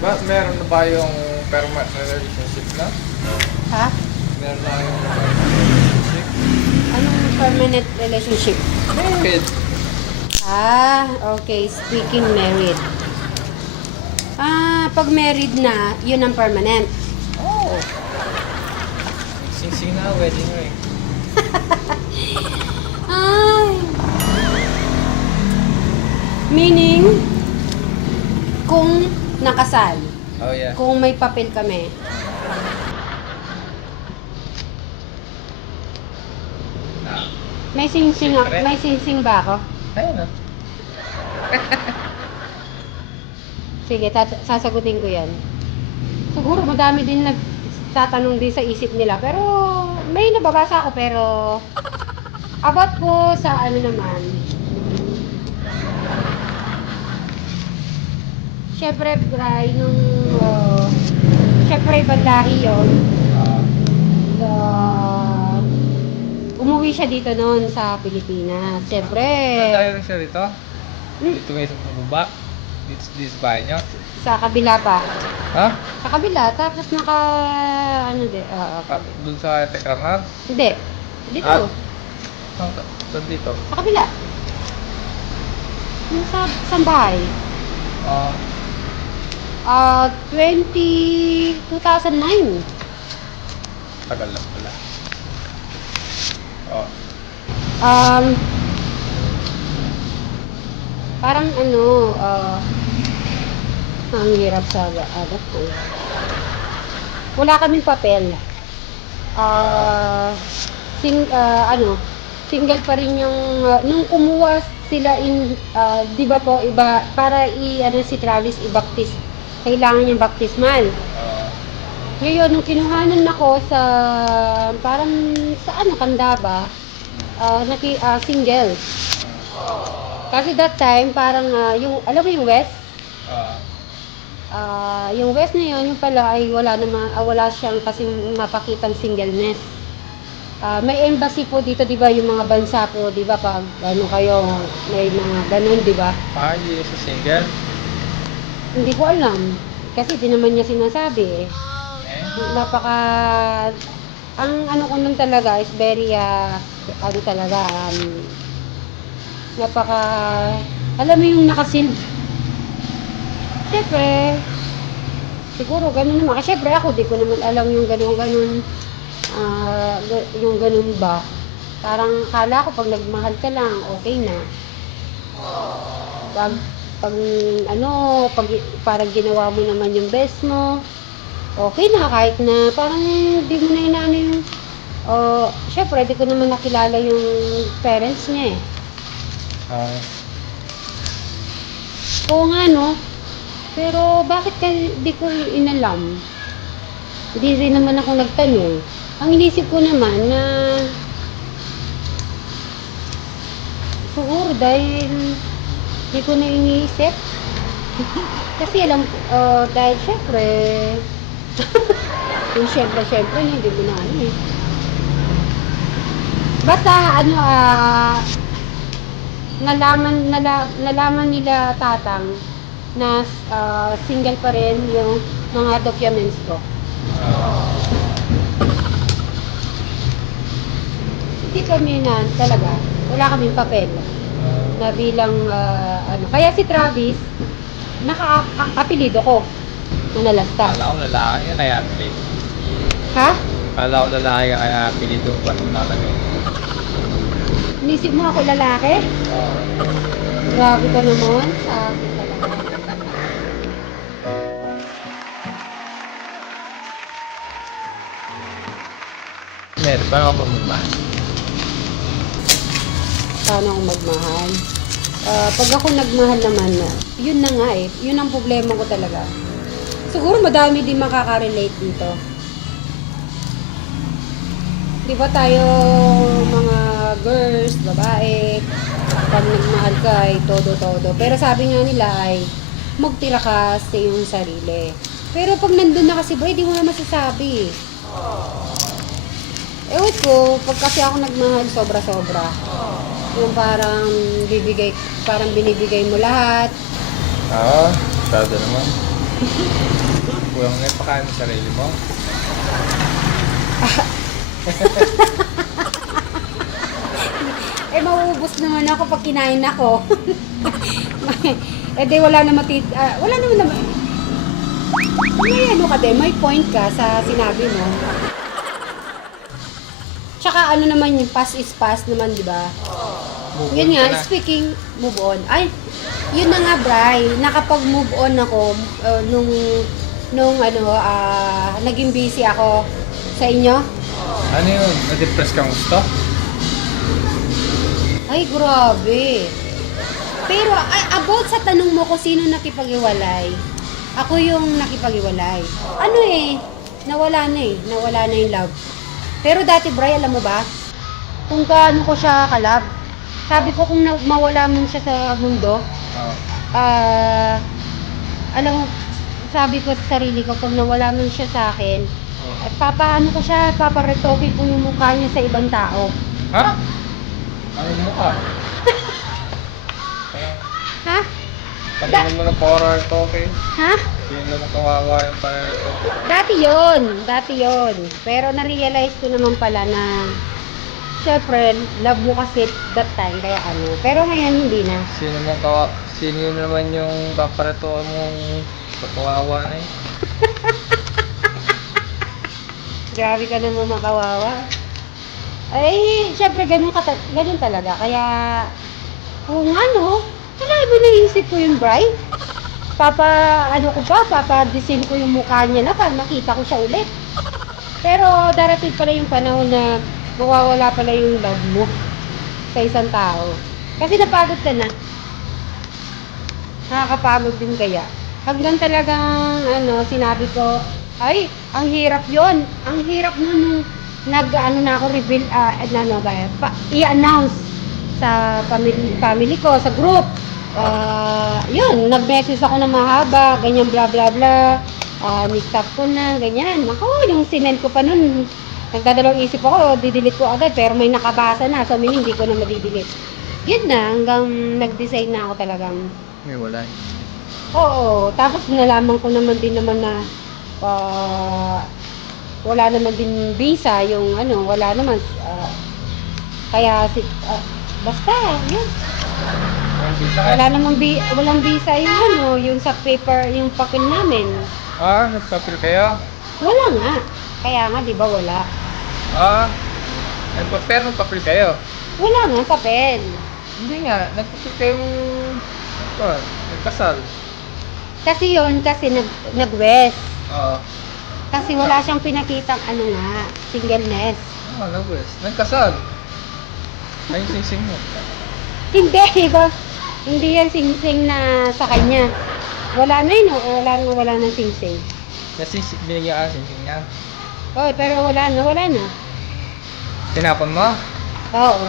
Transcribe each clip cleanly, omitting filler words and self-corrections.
Ba, meron na ba yung permanent relationship na? Ha? Meron na yung permanent relationship? Anong permanent relationship? Married. Ah, okay. Speaking married. Ah, pag married na, yun ang permanent. Oh. Sing-sing na, wedding ring. Ay. Meaning, kung nakasal, Oh yeah. kung may papel kami, Ah. may sing-sing ba ako? Ayun na. Sige, sasagutin ko yan. Siguro madami din nagtatanong din sa isip nila, pero may nababasa ako, pero about ko sa ano naman, syempre, Bray, syempre, bandari yun. Uh, umuwi siya dito noon sa Pilipinas. Syempre, Tayo lang siya dito? hmm, Dito kayo sa baba? Dito sa bahay niyo? sa kabila pa. Ha? Sa kabila, tapos ano de, Doon sa Tekramar? hindi. Dito, Ah. Saan dito? sa kabila. Yung sa bahay. Ah. 2009. Tagal lang pala. Oh. Um, parang ano, ang hirap sa ano ko. Wala kaming papel. Ano, single pa rin yung, nung kumuha sila di ba po, iba, para ano si Travis, i-baptize, kailangan yung baptismal. Ah. Ngayon, nung kinuhanan ako sa, parang, sa ano, Candaba, single. Kasi that time, parang, alam mo yung West? Ah. Yung West na yun, yung pala ay wala siyang kasi mapakitang singleness. May embassy po dito, di ba, yung mga bansa po, di ba, pag ano kayo, may mga ganun, di ba? Hindi siya single? Hindi ko alam. Kasi di naman niya sinasabi eh. Eh? Napaka, ang ano ko nun talaga is very, ano talaga, napaka, alam mo yung nakasil. Siyempre, siguro ganun naman. Kasi syempre ako, di ko naman alam yung ganun-ganun. Yung ganun ba. Parang kala ko pag nagmahal ka lang, okay na. Pag, pag ano, pag parang ginawa mo naman yung best mo, okay na. Kahit na parang di mo na inaano yung, syempre, di ko naman nakilala yung parents niya eh. Ah. Oo nga no, pero bakit di ko inalam? Hindi rin naman ako nagtanong. Ang inisip ko naman na siguro dahil di ko na iniisip. Kasi alam ko, dahil syempre, yung syempre, hindi ko na ano eh. Basta ano, nalaman nila tatang na single pa rin yung mga documents ko. Hindi kami na talaga, wala kaming papel na bilang ano. Kaya si Travis, naka-apelido ko na nalastas. Kala ko lalaki yan ay athlete. Ha? Kala ko lalaki ay athlete yung pa nalagay. Inisip mo ako lalaki? Grabe ka naman sa akin talaga. Meron, paano ka pamamahal? Paano ako magmahal? Pag ako nagmahal naman, yun na nga eh. Yun ang problema ko talaga. Siguro madami din makaka-relate dito. Di ba tayo mga girls, babae, pag nagmahal ka ay todo-todo. Pero sabi nga nila ay magtira ka sa iyong sarili. Pero pag nandun na kasi boy, di mo na masasabi. Ewan ko, pag kasi ako nagmahal, sobra-sobra. Yung parang binibigay mo lahat. Sada naman. Kulang na ipakain mo sarili mo. Mauubos naman ako pag kinain ako. Di wala naman wala naman may ano ka din, may point ka sa sinabi mo. Tsaka ano naman yung past is past naman, di ba? Move Yun on nga, ka na. speaking, move on. Ay, yun na nga, Bri. Nakapag-move on ako nung naging busy ako sa inyo. Ano yun? Na-depress kang gusto? Ay, grabe. Pero, about sa tanong mo kung sino nakipag-iwalay, ako yung nakipag-iwalay. Ano nawala na yung love. Pero dati, Bri, alam mo ba, kung gaano ko siya kalab, sabi ko kung mawala man siya sa mundo, Oo. alam mo, sabi ko sa sarili ko, kung nawala man siya sa akin, at papaano ko siya, paparetoke ko yung mukha niya sa ibang tao. Ha? Ano mo ka? Ha? Pagkain mo ng horror to, okay? Ha? Hindi naman kawawa yung panahon to. Dati yon. Pero na-realize ko naman pala na, syempre, love mo kasi that time, kaya ano. Pero ngayon, hindi na. Sino naman yung papareto mong kawawa na eh? Grabe ka naman makawawa. Ay, syempre, ganun talaga. Kaya, kung ano, wala mo naisip ko yung bride. Papadesign ko yung mukha niya na para makita ko siya ulit. Pero darating pala yung panahon na mawawala pala yung love mo sa isang tao. Kasi napagod ka na. Nakakapagod din kaya. Hanggang talagang sinabi ko, ay, ang hirap yon. Ang hirap nun na ako reveal, i-announce sa family ko, sa group. Yun, nag-message ako ng mahaba, ganyan bla bla bla. Ni-stop ko na, ganyan. Ako, yung sinend ko pa nun, nagdadalawang isip ako, didelete ko agad, pero may nakabasa na, so meaning hindi ko na madidelete. Yun na, hanggang nag-decide na ako talagang, May wala eh. oo, tapos nalaman ko naman din naman na wala naman din visa, yung wala naman, kaya basta, yun. Ang bisa ka. Walang visa yung yung sa paper, yung papel namin. Nagpapil kayo? Wala nga. Kaya nga, di ba wala? Pero nagpapil kayo? Wala nga papel. Hindi nga, nagpapil kayong nagkasal. Kasi nag-west. Oo. Kasi wala siyang pinakitang singleness. Nag-west. Nagkasal. Ay, sing-sing mo. Hindi, iba. Hindi yan sing-sing na sa kanya. Wala na yun, wala na sing-sing. Binigyan ka sing-sing niya. Oh, pero wala na. Tinapon mo? Oo.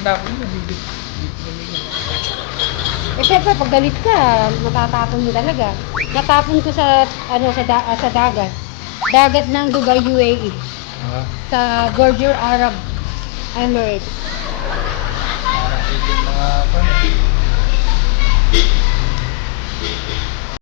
Tinapon mo. Siyempre, pag galit ka, matatapon mo talaga. Natapon ko sa dagat. Dagat ng Dubai, UAE. Sa Berger Arab Emirates. Parang 18 mga